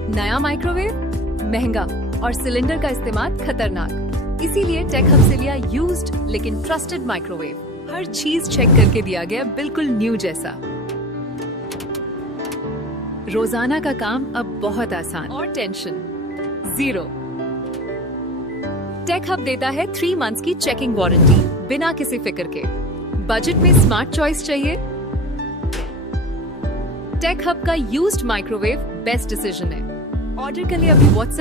नया माइक्रोवेव महंगा और सिलेंडर का इस्तेमाल खतरनाक, इसीलिए टेक हब से लिया यूज्ड लेकिन ट्रस्टेड माइक्रोवेव। हर चीज चेक करके दिया गया बिल्कुल न्यू जैसा। रोजाना का काम अब बहुत आसान और टेंशन जीरो। टेक हब देता है 3 मंथ्स की चेकिंग वारंटी बिना किसी फिक्र के। बजट में स्मार्ट चॉइस चाहिए? टेक हब का यूज्ड माइक्रोवेव बेस्ट डिसीजन है। ऑर्डर के लिए अभी व्हाट्सएप